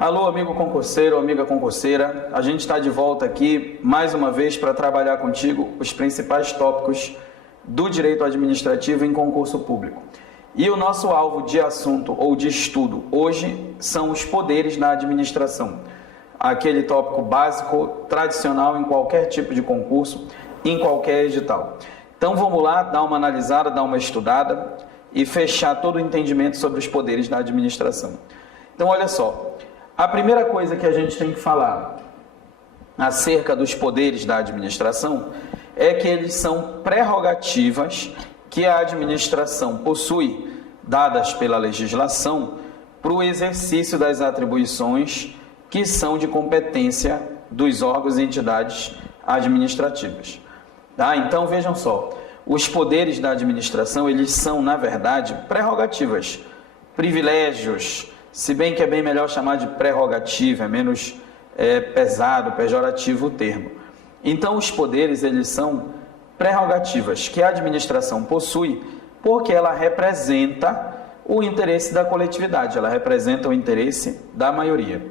Alô, amigo concurseiro, amiga concurseira, a gente está de volta aqui mais uma vez para trabalhar contigo os principais tópicos do direito administrativo em concurso público. E o nosso alvo de assunto ou de estudo hoje são os poderes na administração, aquele tópico básico, tradicional em qualquer tipo de concurso, em qualquer edital. Então vamos lá, dar uma analisada, dar uma estudada e fechar todo o entendimento sobre os poderes na administração. Então olha só. A primeira coisa que a gente tem que falar acerca dos poderes da administração é que eles são prerrogativas que a administração possui, dadas pela legislação, para o exercício das atribuições que são de competência dos órgãos e entidades administrativas. Tá? Então vejam só, os poderes da administração, eles são, na verdade, prerrogativas, privilégios. Se bem que é bem melhor chamar de prerrogativa, é menos pesado, pejorativo o termo. Então, os poderes, eles são prerrogativas que a administração possui porque ela representa o interesse da coletividade, ela representa o interesse da maioria.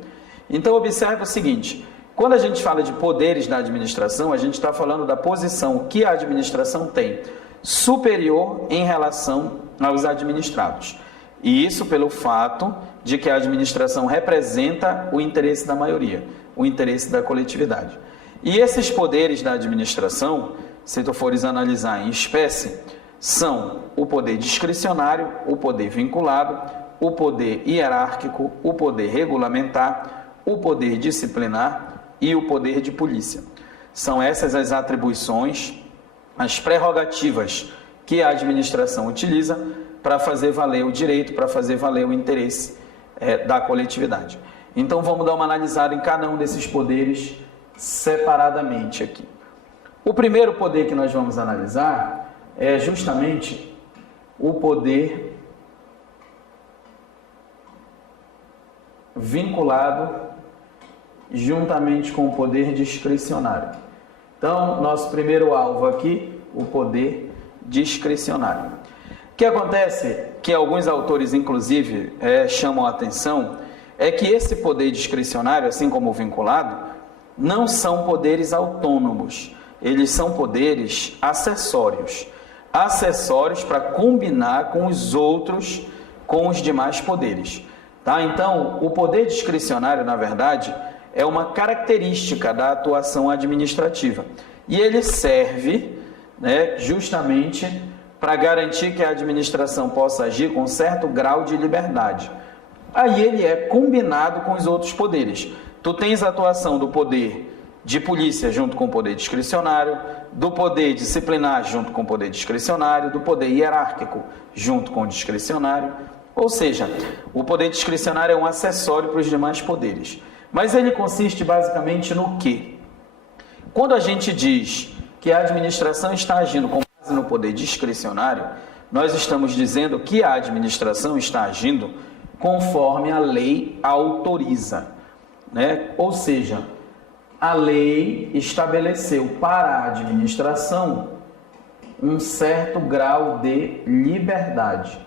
Então, observe o seguinte, quando a gente fala de poderes da administração, a gente está falando da posição que a administração tem superior em relação aos administrados. E isso pelo fato de que a administração representa o interesse da maioria, o interesse da coletividade. E esses poderes da administração, se tu fores analisar em espécie, são o poder discricionário, o poder vinculado, o poder hierárquico, o poder regulamentar, o poder disciplinar e o poder de polícia. São essas as atribuições, as prerrogativas que a administração utiliza para fazer valer o direito, para fazer valer o interesse da coletividade. Então vamos dar uma analisada em cada um desses poderes separadamente aqui. O primeiro poder que nós vamos analisar é justamente o poder vinculado juntamente com o poder discricionário. Então, nosso primeiro alvo aqui, o poder discricionário. O que acontece, que alguns autores inclusive chamam a atenção, é que esse poder discricionário, assim como o vinculado, não são poderes autônomos, eles são poderes acessórios. Acessórios para combinar com os outros, com os demais poderes. Tá? Então, o poder discricionário, na verdade, é uma característica da atuação administrativa. E ele serve, justamente para garantir que a administração possa agir com certo grau de liberdade. Aí ele é combinado com os outros poderes. Tu tens a atuação do poder de polícia junto com o poder discricionário, do poder disciplinar junto com o poder discricionário, do poder hierárquico junto com o discricionário. Ou seja, o poder discricionário é um acessório para os demais poderes. Mas ele consiste basicamente no quê? Quando a gente diz que a administração está agindo com base no poder discricionário, nós estamos dizendo que a administração está agindo conforme a lei autoriza, Ou seja, a lei estabeleceu para a administração um certo grau de liberdade.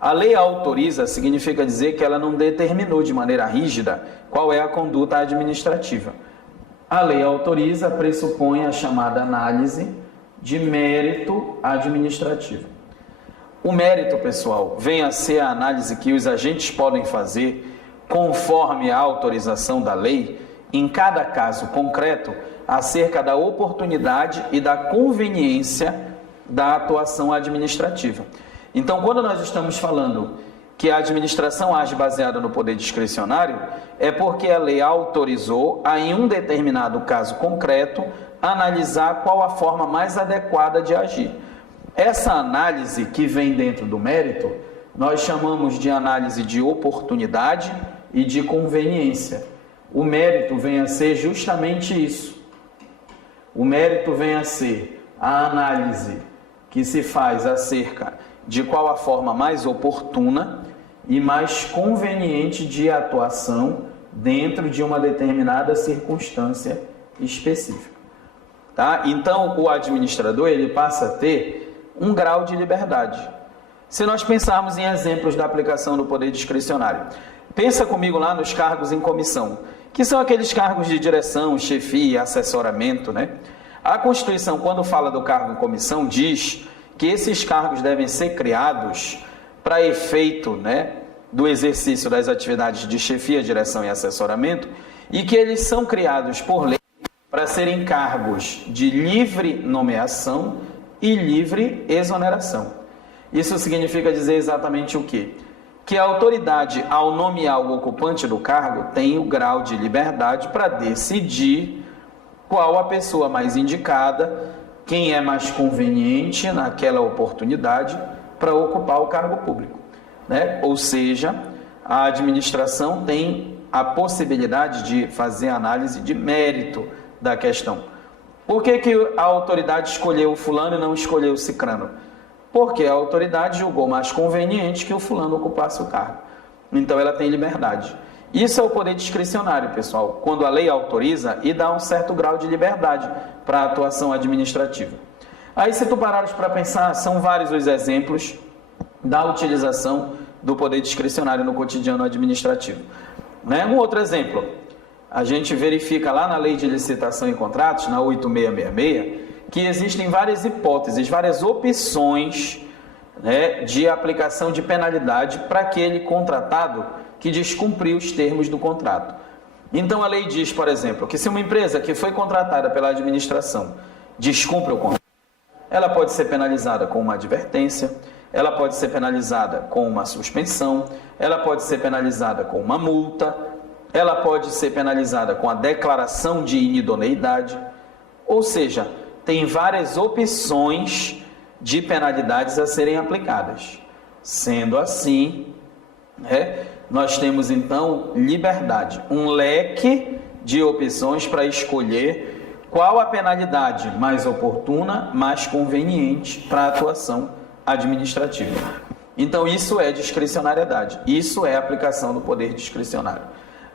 A lei autoriza significa dizer que ela não determinou de maneira rígida qual é a conduta administrativa. A lei autoriza pressupõe a chamada análise de mérito administrativo. O mérito, pessoal, vem a ser a análise que os agentes podem fazer conforme a autorização da lei, em cada caso concreto, acerca da oportunidade e da conveniência da atuação administrativa. Então, quando nós estamos falando que a administração age baseada no poder discricionário, é porque a lei autorizou a, em um determinado caso concreto, analisar qual a forma mais adequada de agir. Essa análise que vem dentro do mérito, nós chamamos de análise de oportunidade e de conveniência. O mérito vem a ser justamente isso. O mérito vem a ser a análise que se faz acerca de qual a forma mais oportuna e mais conveniente de atuação dentro de uma determinada circunstância específica. Tá? Então, o administrador ele passa a ter um grau de liberdade. Se nós pensarmos em exemplos da aplicação do poder discricionário, Pensa comigo lá nos cargos em comissão, que são aqueles cargos de direção, chefia, assessoramento, né? A Constituição, quando fala do cargo em comissão, diz que esses cargos devem ser criados para efeito, né, do exercício das atividades de chefia, direção e assessoramento, e que eles são criados por lei para serem cargos de livre nomeação e livre exoneração. Isso significa dizer exatamente o quê? Que a autoridade, ao nomear o ocupante do cargo, tem o grau de liberdade para decidir qual a pessoa mais indicada, quem é mais conveniente naquela oportunidade para ocupar o cargo público, né? Ou seja, a administração tem a possibilidade de fazer análise de mérito da questão. Por que a autoridade escolheu o fulano e não escolheu o cicrano? Porque a autoridade julgou mais conveniente que o fulano ocupasse o cargo. Então ela tem liberdade. Isso é o poder discricionário, pessoal, quando a lei autoriza e dá um certo grau de liberdade para a atuação administrativa. Aí, se tu parares para pensar, são vários os exemplos da utilização do poder discricionário no cotidiano administrativo. Né? Um outro exemplo, a gente verifica lá na Lei de Licitação e Contratos, na 8666, que existem várias hipóteses, várias opções, né, de aplicação de penalidade para aquele contratado que descumpriu os termos do contrato. Então a lei diz, por exemplo, que se uma empresa que foi contratada pela administração descumpre o contrato, ela pode ser penalizada com uma advertência, ela pode ser penalizada com uma suspensão, ela pode ser penalizada com uma multa, ela pode ser penalizada com a declaração de inidoneidade, ou seja, tem várias opções de penalidades a serem aplicadas. Sendo assim, nós temos então liberdade, um leque de opções para escolher qual a penalidade mais oportuna, mais conveniente para a atuação administrativa. Então isso é discricionariedade, isso é aplicação do poder discricionário.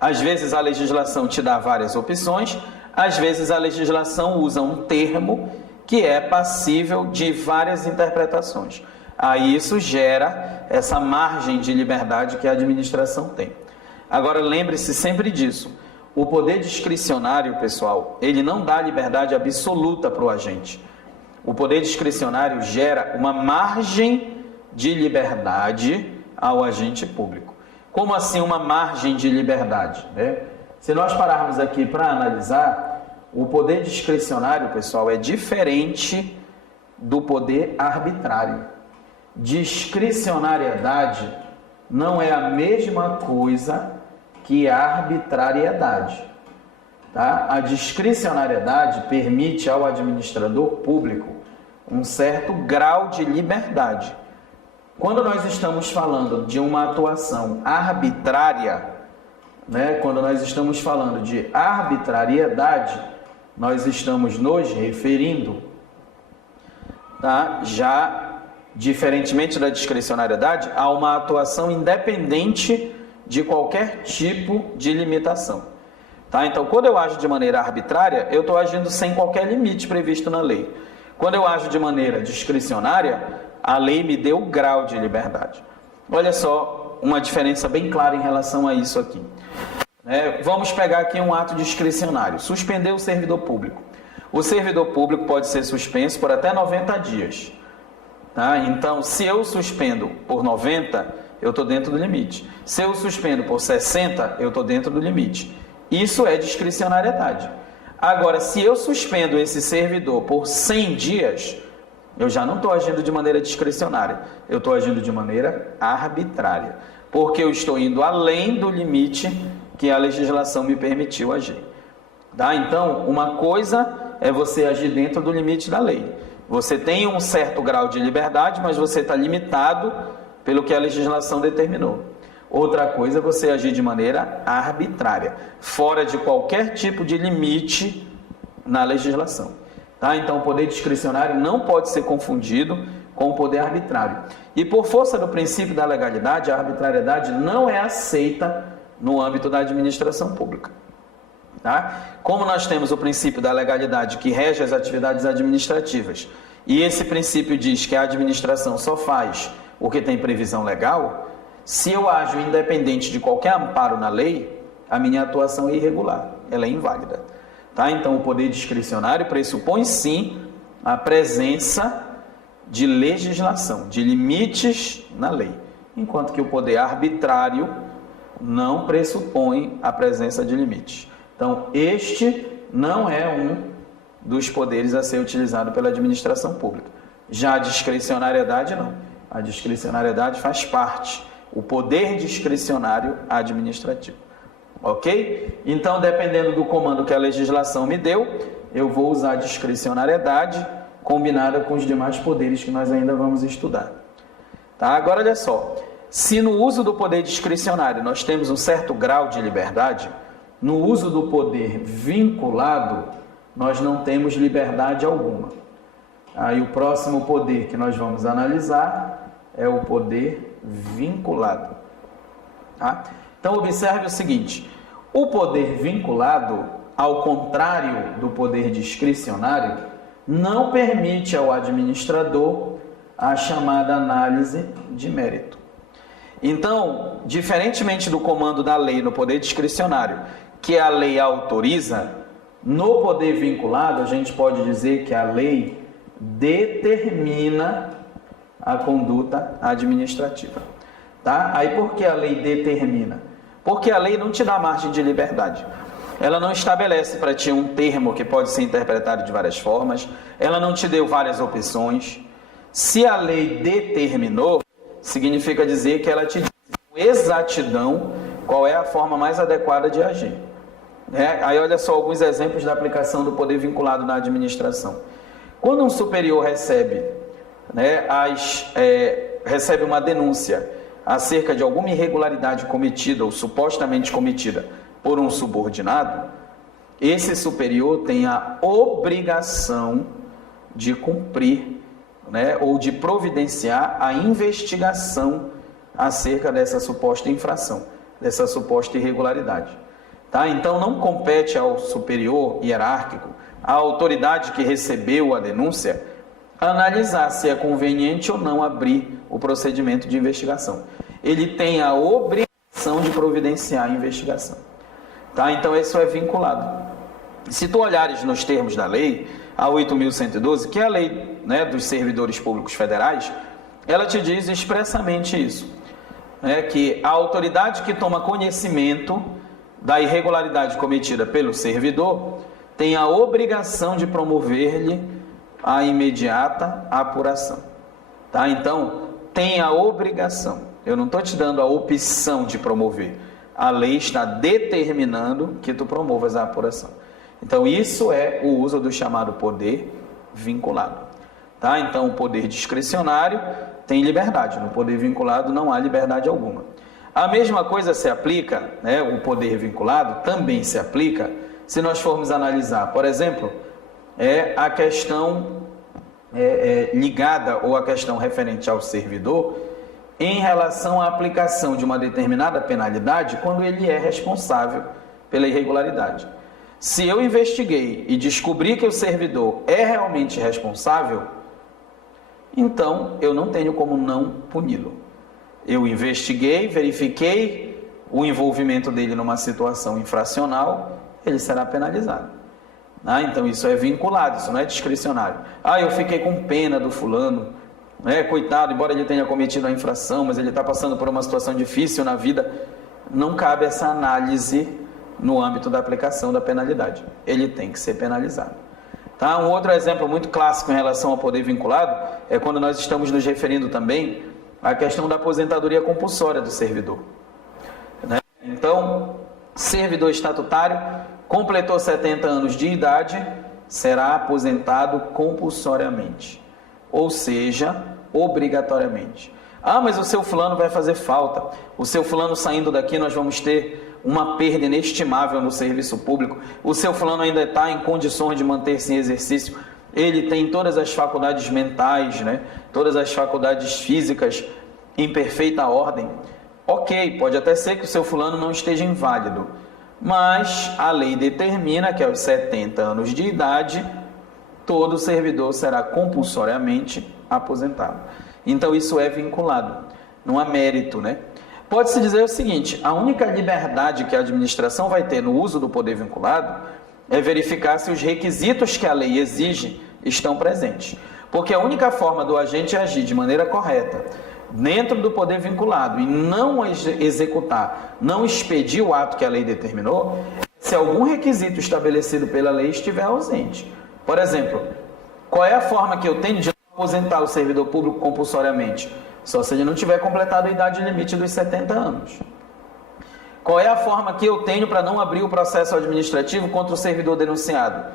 Às vezes a legislação te dá várias opções, às vezes a legislação usa um termo que é passível de várias interpretações. Aí isso gera essa margem de liberdade que a administração tem. Agora lembre-se sempre disso, o poder discricionário, pessoal, ele não dá liberdade absoluta para o agente. O poder discricionário gera uma margem de liberdade ao agente público. Como assim uma margem de liberdade, né? Se nós pararmos aqui para analisar, o poder discricionário, pessoal, é diferente do poder arbitrário. Discricionariedade não é a mesma coisa que a arbitrariedade. Tá? A discricionariedade permite ao administrador público um certo grau de liberdade. Quando nós estamos falando de uma atuação arbitrária, né, quando nós estamos falando de arbitrariedade, nós estamos nos referindo, tá, já diferentemente da discricionariedade, a uma atuação independente de qualquer tipo de limitação. Tá? Então, quando eu ajo de maneira arbitrária, eu estou agindo sem qualquer limite previsto na lei. Quando eu ajo de maneira discricionária, a lei me deu o grau de liberdade. Olha só, uma diferença bem clara em relação a isso aqui. Vamos pegar aqui um ato discricionário, suspender o servidor público. O servidor público pode ser suspenso por até 90 dias. Tá? Então, se eu suspendo por 90, eu estou dentro do limite. Se eu suspendo por 60, eu estou dentro do limite. Isso é discricionariedade. Agora, se eu suspendo esse servidor por 100 dias, eu já não estou agindo de maneira discricionária, eu estou agindo de maneira arbitrária, porque eu estou indo além do limite que a legislação me permitiu agir. Tá? Então, uma coisa é você agir dentro do limite da lei. Você tem um certo grau de liberdade, mas você está limitado pelo que a legislação determinou. Outra coisa é você agir de maneira arbitrária, fora de qualquer tipo de limite na legislação. Tá? Então, o poder discricionário não pode ser confundido com o poder arbitrário. E por força do princípio da legalidade, a arbitrariedade não é aceita no âmbito da administração pública. Tá? Como nós temos o princípio da legalidade que rege as atividades administrativas, e esse princípio diz que a administração só faz o que tem previsão legal, Se eu ajo independente de qualquer amparo na lei, a minha atuação é irregular, ela é inválida. Tá? Então, o poder discricionário pressupõe, sim, a presença de legislação, de limites na lei, enquanto que o poder arbitrário não pressupõe a presença de limites. Então, este não é um dos poderes a ser utilizado pela administração pública. Já a discricionariedade, não. A discricionariedade faz parte, o poder discricionário administrativo. Ok? Então, dependendo do comando que a legislação me deu, eu vou usar a discricionariedade combinada com os demais poderes que nós ainda vamos estudar. Tá? Agora, olha só. Se no uso do poder discricionário nós temos um certo grau de liberdade, no uso do poder vinculado, nós não temos liberdade alguma. Aí o próximo poder que nós vamos analisar é o poder vinculado. Tá? Então, observe o seguinte, o poder vinculado, ao contrário do poder discricionário, não permite ao administrador a chamada análise de mérito. Então, diferentemente do comando da lei no poder discricionário, que a lei autoriza, no poder vinculado, a gente pode dizer que a lei determina a conduta administrativa. Tá? Aí por que a lei determina? Porque a lei não te dá margem de liberdade. Ela não estabelece para ti um termo que pode ser interpretado de várias formas, ela não te deu várias opções. Se a lei determinou, significa dizer que ela te diz com exatidão qual é a forma mais adequada de agir. Aí olha só alguns exemplos da aplicação do poder vinculado na administração. Quando um superior recebe, recebe uma denúncia acerca de alguma irregularidade cometida ou supostamente cometida por um subordinado, esse superior tem a obrigação de cumprir, ou de providenciar a investigação acerca dessa suposta infração, dessa suposta irregularidade. Tá? Então, não compete ao superior hierárquico, à autoridade que recebeu a denúncia, analisar se é conveniente ou não abrir o procedimento de investigação. Ele tem a obrigação de providenciar a investigação. Tá? Então, isso é vinculado. Se tu olhares nos termos da lei, a 8.112, que é a lei dos servidores públicos federais, ela te diz expressamente isso, que a autoridade que toma conhecimento da irregularidade cometida pelo servidor tem a obrigação de promover-lhe a imediata apuração. Tá? Então, tem a obrigação. Eu não estou te dando a opção de promover. A lei está determinando que tu promovas a apuração. Então, isso é o uso do chamado poder vinculado. Tá? Então, o poder discricionário tem liberdade. No poder vinculado não há liberdade alguma. A mesma coisa se aplica, o poder vinculado também se aplica se nós formos analisar, por exemplo, a questão ligada ou a questão referente ao servidor em relação à aplicação de uma determinada penalidade quando ele é responsável pela irregularidade. Se eu investiguei e descobri que o servidor é realmente responsável, então eu não tenho como não puni-lo. Eu investiguei, verifiquei o envolvimento dele numa situação infracional, ele será penalizado. Então isso é vinculado, isso não é discricionário. Eu fiquei com pena do fulano, coitado, embora ele tenha cometido a infração, mas ele está passando por uma situação difícil na vida. Não cabe essa análise no âmbito da aplicação da penalidade. Ele tem que ser penalizado. Tá? Um outro exemplo muito clássico em relação ao poder vinculado é quando nós estamos nos referindo também à questão da aposentadoria compulsória do servidor. Então, servidor estatutário, completou 70 anos de idade, será aposentado compulsoriamente, ou seja, obrigatoriamente. Mas o seu fulano vai fazer falta, o seu fulano saindo daqui nós vamos ter uma perda inestimável no serviço público, o seu fulano ainda está em condições de manter-se em exercício, ele tem todas as faculdades mentais, todas as faculdades físicas em perfeita ordem. Ok, pode até ser que o seu fulano não esteja inválido, mas a lei determina que aos 70 anos de idade, todo servidor será compulsoriamente aposentado. Então isso é vinculado, não há mérito, Pode-se dizer o seguinte: a única liberdade que a administração vai ter no uso do poder vinculado é verificar se os requisitos que a lei exige estão presentes. Porque a única forma do agente agir de maneira correta dentro do poder vinculado e não executar, não expedir o ato que a lei determinou, se algum requisito estabelecido pela lei estiver ausente. Por exemplo, qual é a forma que eu tenho de aposentar o servidor público compulsoriamente? Só se ele não tiver completado a idade limite dos 70 anos. Qual é a forma que eu tenho para não abrir o processo administrativo contra o servidor denunciado?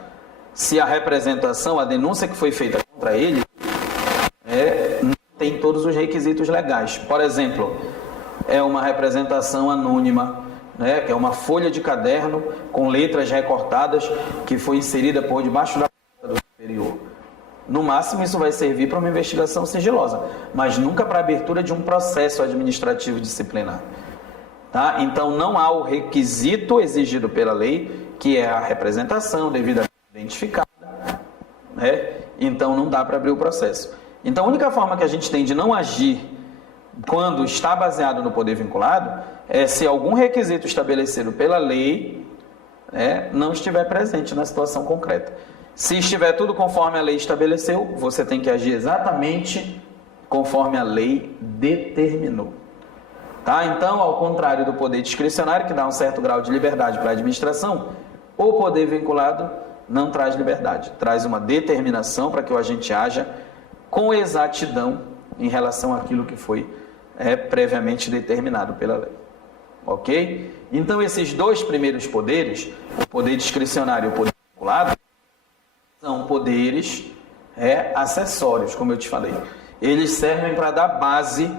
Se a representação, a denúncia que foi feita contra ele, não tem todos os requisitos legais. Por exemplo, é uma representação anônima, que é uma folha de caderno com letras recortadas que foi inserida por debaixo da porta do superior. No máximo, isso vai servir para uma investigação sigilosa, mas nunca para a abertura de um processo administrativo disciplinar. Tá? Então, não há o requisito exigido pela lei, que é a representação devidamente identificada, então não dá para abrir o processo. Então, a única forma que a gente tem de não agir quando está baseado no poder vinculado é se algum requisito estabelecido pela lei não estiver presente na situação concreta. Se estiver tudo conforme a lei estabeleceu, você tem que agir exatamente conforme a lei determinou. Tá? Então, ao contrário do poder discricionário, que dá um certo grau de liberdade para a administração, o poder vinculado não traz liberdade, traz uma determinação para que o agente haja com exatidão em relação àquilo que foi previamente determinado pela lei. Ok? Então, esses dois primeiros poderes, o poder discricionário e o poder vinculado, são poderes acessórios, como eu te falei. Eles servem para dar base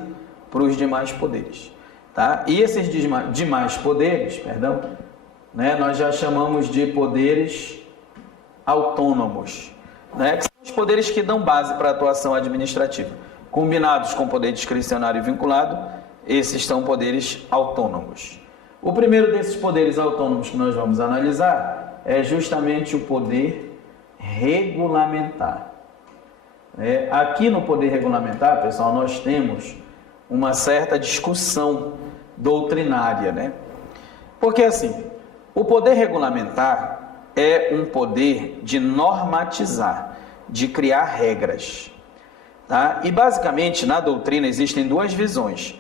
para os demais poderes. Tá? E esses demais poderes, nós já chamamos de poderes autônomos, que são os poderes que dão base para a atuação administrativa. Combinados com o poder discricionário e vinculado, esses são poderes autônomos. O primeiro desses poderes autônomos que nós vamos analisar é justamente o poder regulamentar. Aqui no poder regulamentar, pessoal, nós temos uma certa discussão doutrinária, Porque assim, o poder regulamentar é um poder de normatizar, de criar regras. Tá? E basicamente na doutrina existem duas visões.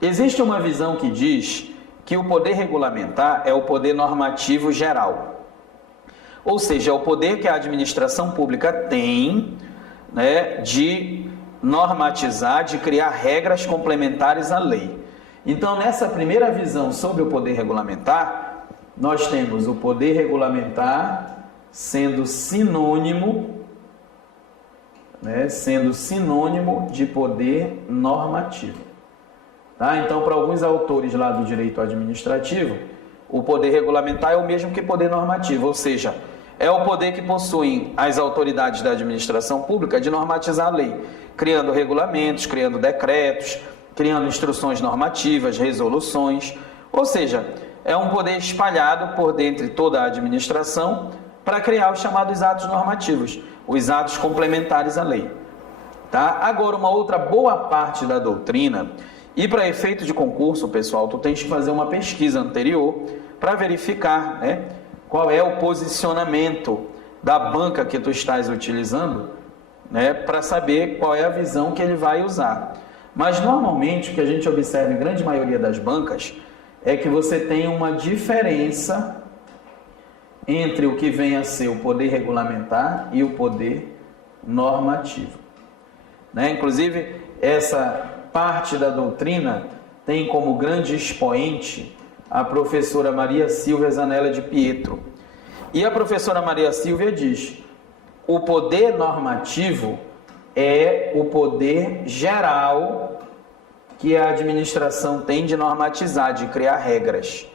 Existe uma visão que diz que o poder regulamentar é o poder normativo geral. Ou seja, é o poder que a administração pública tem, de normatizar, de criar regras complementares à lei. Então, nessa primeira visão sobre o poder regulamentar, nós temos o poder regulamentar sendo sinônimo, de poder normativo. Tá? Então, para alguns autores lá do direito administrativo, o poder regulamentar é o mesmo que poder normativo, ou seja, é o poder que possuem as autoridades da administração pública de normatizar a lei, criando regulamentos, criando decretos, criando instruções normativas, resoluções, ou seja, é um poder espalhado por dentre toda a administração para criar os chamados atos normativos, os atos complementares à lei. Tá? Agora, uma outra boa parte da doutrina, e para efeito de concurso, pessoal, tu tens que fazer uma pesquisa anterior para verificar qual é o posicionamento da banca que tu estás utilizando, para saber qual é a visão que ele vai usar. Mas normalmente o que a gente observa em grande maioria das bancas é que você tem uma diferença entre o que vem a ser o poder regulamentar e o poder normativo. Inclusive, essa parte da doutrina tem como grande expoente a professora Maria Silvia Zanella de Pietro. E a professora Maria Silvia diz: o poder normativo é o poder geral que a administração tem de normatizar, de criar regras.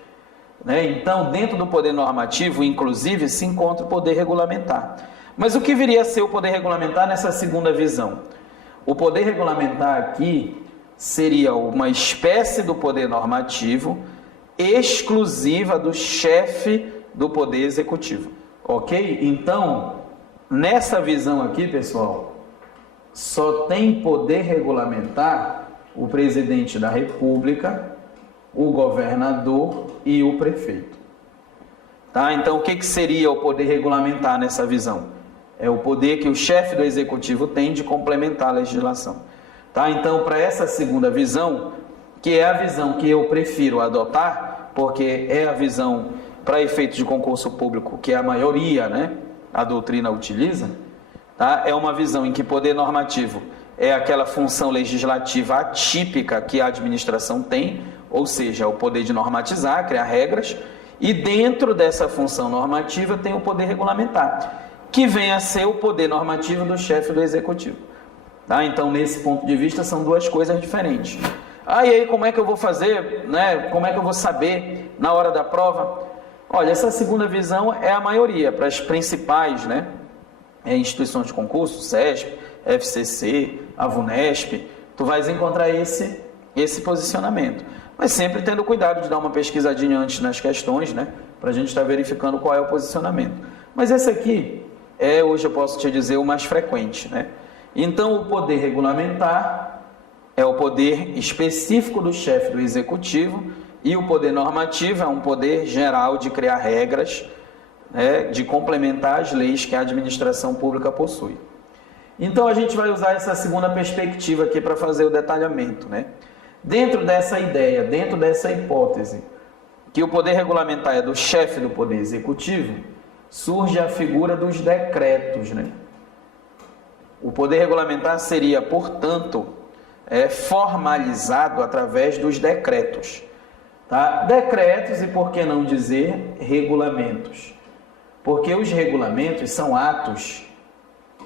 Então, dentro do poder normativo, inclusive, se encontra o poder regulamentar. Mas o que viria a ser o poder regulamentar nessa segunda visão? O poder regulamentar aqui seria uma espécie do poder normativo exclusiva do chefe do poder executivo. Ok? Então, nessa visão aqui, pessoal, só tem poder regulamentar o presidente da República o governador e o prefeito. Tá? Então, o que seria o poder regulamentar nessa visão? É o poder que o chefe do executivo tem de complementar a legislação. Tá? Então, para essa segunda visão, que é a visão que eu prefiro adotar, porque é a visão para efeito de concurso público que a maioria, né, a doutrina utiliza, tá? É uma visão em que poder normativo é aquela função legislativa atípica que a administração tem, ou seja, o poder de normatizar, criar regras, e dentro dessa função normativa tem o poder regulamentar, que vem a ser o poder normativo do chefe do executivo. Tá? Então, nesse ponto de vista, são duas coisas diferentes. E aí, como é que eu vou fazer, né? Como é que eu vou saber na hora da prova? Olha, essa segunda visão é a maioria, para as principais, né, instituições de concurso, SESP, FCC, a VUNESP, tu vais encontrar esse posicionamento. Mas sempre tendo cuidado de dar uma pesquisadinha antes nas questões, né, para a gente estar verificando qual é o posicionamento. Mas esse aqui hoje eu posso te dizer, o mais frequente, né? Então, o poder regulamentar é o poder específico do chefe do executivo, e o poder normativo é um poder geral de criar regras, né, de complementar as leis que a administração pública possui. Então, a gente vai usar essa segunda perspectiva aqui para fazer o detalhamento, né? Dentro dessa ideia, dentro dessa hipótese, que o poder regulamentar é do chefe do poder executivo, surge a figura dos decretos, né? O poder regulamentar seria, portanto, formalizado através dos decretos. Tá? Decretos e, por que não dizer, regulamentos. Porque os regulamentos são atos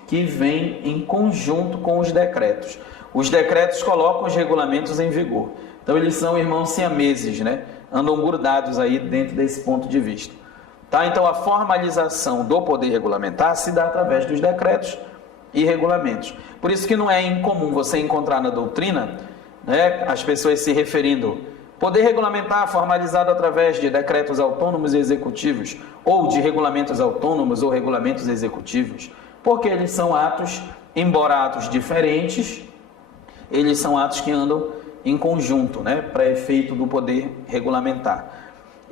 que vêm em conjunto com os decretos. Os decretos colocam os regulamentos em vigor. Então, eles são irmãos siameses, né? Andam grudados aí dentro desse ponto de vista. Tá? Então, a formalização do poder regulamentar se dá através dos decretos e regulamentos. Por isso que não é incomum você encontrar na doutrina, né, as pessoas se referindo poder regulamentar formalizado através de decretos autônomos e executivos, ou de regulamentos autônomos ou regulamentos executivos, porque eles são atos, embora atos diferentes, eles são atos que andam em conjunto, né, para efeito do poder regulamentar.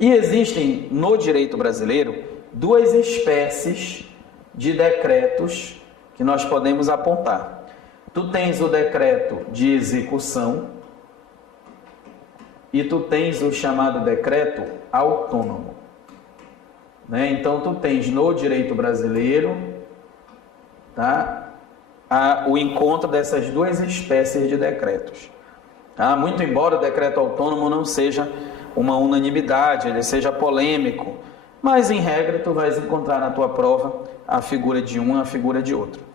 E existem no direito brasileiro duas espécies de decretos que nós podemos apontar. Tu tens o decreto de execução e tu tens o chamado decreto autônomo. Né? Então, tu tens no direito brasileiro, tá, o encontro dessas duas espécies de decretos. Tá? Muito embora o decreto autônomo não seja uma unanimidade, ele seja polêmico, mas em regra tu vais encontrar na tua prova a figura de um e a figura de outro.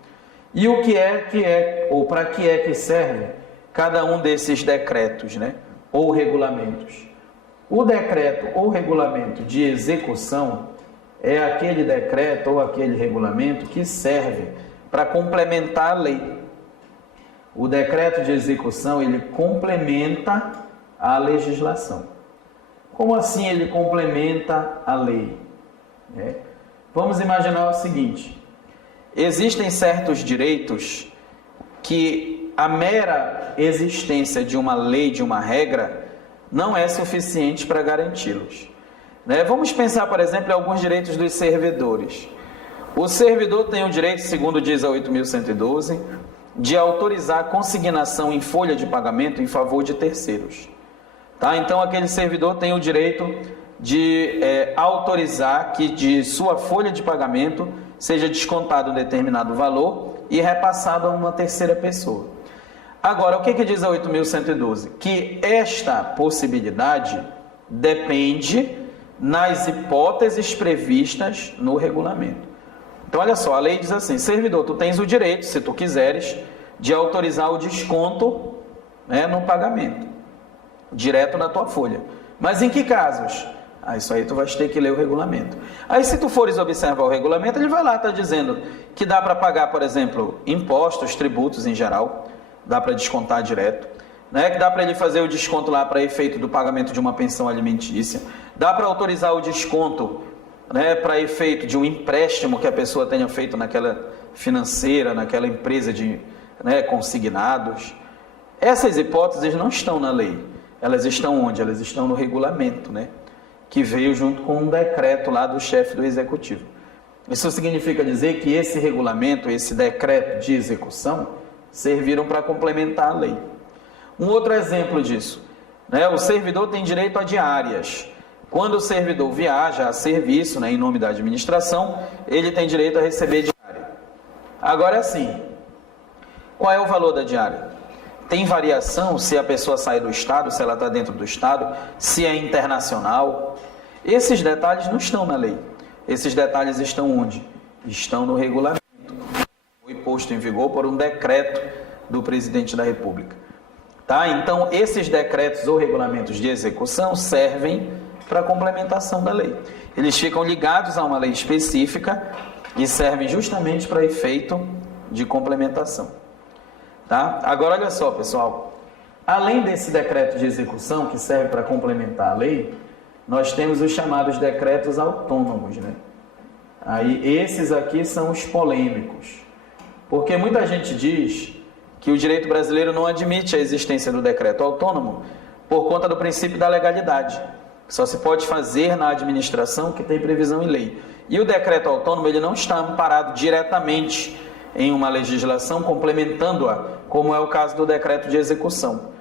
E o que é, ou para que é que serve cada um desses decretos, né, ou regulamentos? O decreto ou regulamento de execução é aquele decreto ou aquele regulamento que serve para complementar a lei. O decreto de execução, ele complementa a legislação. Como assim ele complementa a lei? Vamos imaginar o seguinte: existem certos direitos que a mera existência de uma lei, de uma regra, não é suficiente para garanti-los. Vamos pensar, por exemplo, em alguns direitos dos servidores. O servidor tem o direito, segundo diz a 8.112, de autorizar a consignação em folha de pagamento em favor de terceiros. Tá? Então, aquele servidor tem o direito de autorizar que de sua folha de pagamento seja descontado um determinado valor e repassado a uma terceira pessoa. Agora, o que diz a 8.112? Que esta possibilidade depende nas hipóteses previstas no regulamento. Então, olha só, a lei diz assim: servidor, tu tens o direito, se tu quiseres, de autorizar o desconto, né, no pagamento, direto na tua folha. Mas em que casos? Isso aí tu vais ter que ler o regulamento. Aí, se tu fores observar o regulamento, ele vai lá, está dizendo que dá para pagar, por exemplo, impostos, tributos em geral, dá para descontar direto, né? Que dá para ele fazer o desconto lá para efeito do pagamento de uma pensão alimentícia, dá para autorizar o desconto, né, para efeito de um empréstimo que a pessoa tenha feito naquela financeira, naquela empresa de, né, consignados. Essas hipóteses não estão na lei. elas estão onde? Elas estão no regulamento, né? Que veio junto com um decreto lá do chefe do executivo. Isso significa dizer que esse regulamento, esse decreto de execução, serviram para complementar a lei. Um outro exemplo disso, né? O servidor tem direito a diárias. Quando o servidor viaja a serviço, né, em nome da administração, ele tem direito a receber diária. Agora, assim, qual é o valor da diária? Tem variação se a pessoa sai do estado, se ela está dentro do estado, se é internacional. Esses detalhes não estão na lei. Esses detalhes estão onde? Estão no regulamento. Foi posto em vigor por um decreto do presidente da República. Tá? Então, esses decretos ou regulamentos de execução servem para a complementação da lei. Eles ficam ligados a uma lei específica e servem justamente para efeito de complementação. Tá? Agora, olha só, pessoal. Além desse decreto de execução, que serve para complementar a lei, nós temos os chamados decretos autônomos, né? Aí, esses aqui são os polêmicos. Porque muita gente diz que o direito brasileiro não admite a existência do decreto autônomo por conta do princípio da legalidade. Só se pode fazer na administração que tem previsão em lei. E o decreto autônomo ele não está amparado diretamente em uma legislação complementando-a, como é o caso do decreto de execução.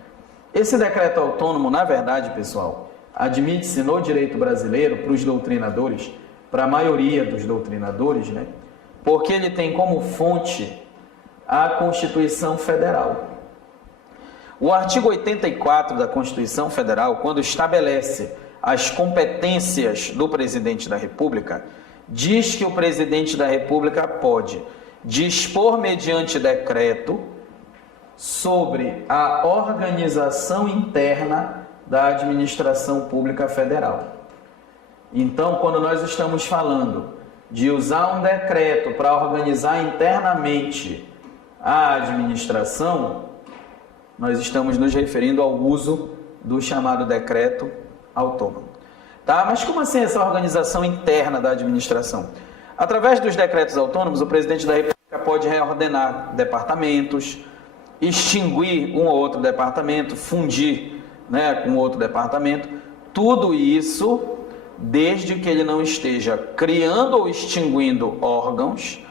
Esse decreto autônomo, na verdade, pessoal, admite-se no direito brasileiro para os doutrinadores, para a maioria dos doutrinadores, né? Porque ele tem como fonte a Constituição Federal. O artigo 84 da Constituição Federal, quando estabelece as competências do presidente da República, diz que o presidente da República pode dispor mediante decreto sobre a organização interna da administração pública federal. Então, quando nós estamos falando de usar um decreto para organizar internamente a administração, nós estamos nos referindo ao uso do chamado decreto autônomo. Tá? Mas como assim essa organização interna da administração? Através dos decretos autônomos, o presidente da República pode reordenar departamentos, extinguir um ou outro departamento, fundir, né, com outro departamento. Tudo isso desde que ele não esteja criando ou extinguindo órgãos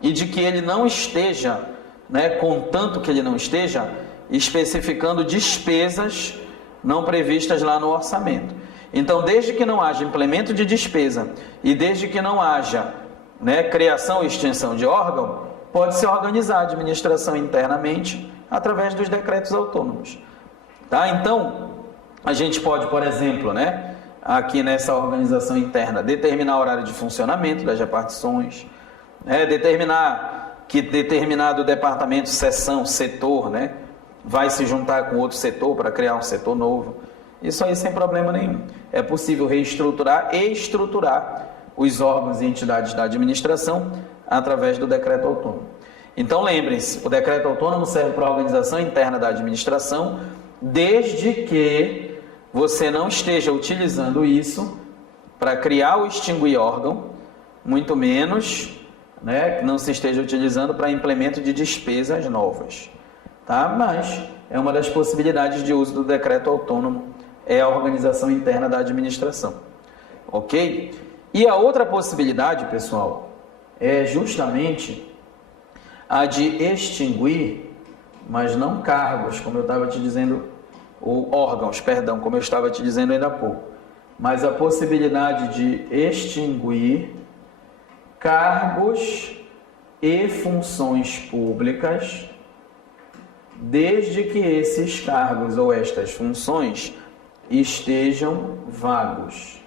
e de que ele não esteja, né, contanto que ele não esteja especificando despesas não previstas lá no orçamento. Então, desde que não haja implemento de despesa e desde que não haja, né, criação e extinção de órgão, pode-se organizar a administração internamente através dos decretos autônomos. Tá? Então, a gente pode, por exemplo, né, aqui nessa organização interna, determinar o horário de funcionamento das repartições, né, determinar que determinado departamento, seção, setor, né, vai se juntar com outro setor para criar um setor novo. Isso aí sem problema nenhum. É possível reestruturar e estruturar os órgãos e entidades da administração através do decreto autônomo. Então lembrem-se, o decreto autônomo serve para a organização interna da administração, desde que você não esteja utilizando isso para criar ou extinguir órgão, muito menos, né, não se esteja utilizando para implemento de despesas novas. Tá? Mas é uma das possibilidades de uso do decreto autônomo, é a organização interna da administração. Ok? E a outra possibilidade, pessoal, é justamente a de extinguir, mas não cargos, como eu estava te dizendo, ou órgãos, perdão, como eu estava te dizendo ainda há pouco, mas a possibilidade de extinguir cargos e funções públicas, desde que esses cargos ou estas funções estejam vagos.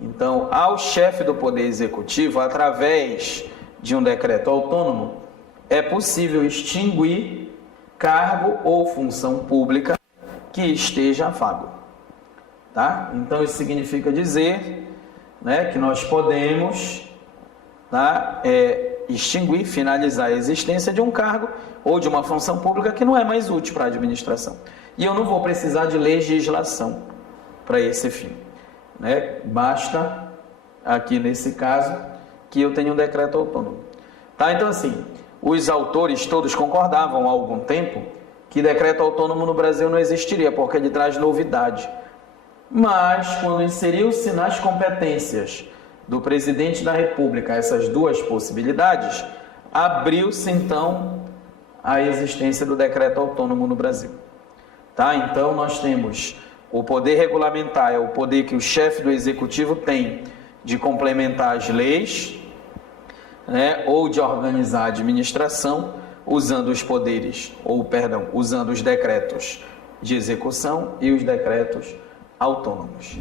Então, ao chefe do Poder Executivo, através de um decreto autônomo, é possível extinguir cargo ou função pública que esteja vago. Tá? Então, isso significa dizer, né, que nós podemos, tá, extinguir, finalizar a existência de um cargo ou de uma função pública que não é mais útil para a administração. E eu não vou precisar de legislação para esse fim. Né? Basta, aqui nesse caso, que eu tenha um decreto autônomo. Tá? Então, assim, os autores todos concordavam há algum tempo que decreto autônomo no Brasil não existiria, porque ele traz novidade. Mas, quando inseriu-se nas competências do presidente da República essas duas possibilidades, abriu-se então a existência do decreto autônomo no Brasil. Tá? Então, nós temos o poder regulamentar, é o poder que o chefe do executivo tem de complementar as leis, né, ou de organizar a administração, usando os poderes, usando os decretos de execução e os decretos autônomos.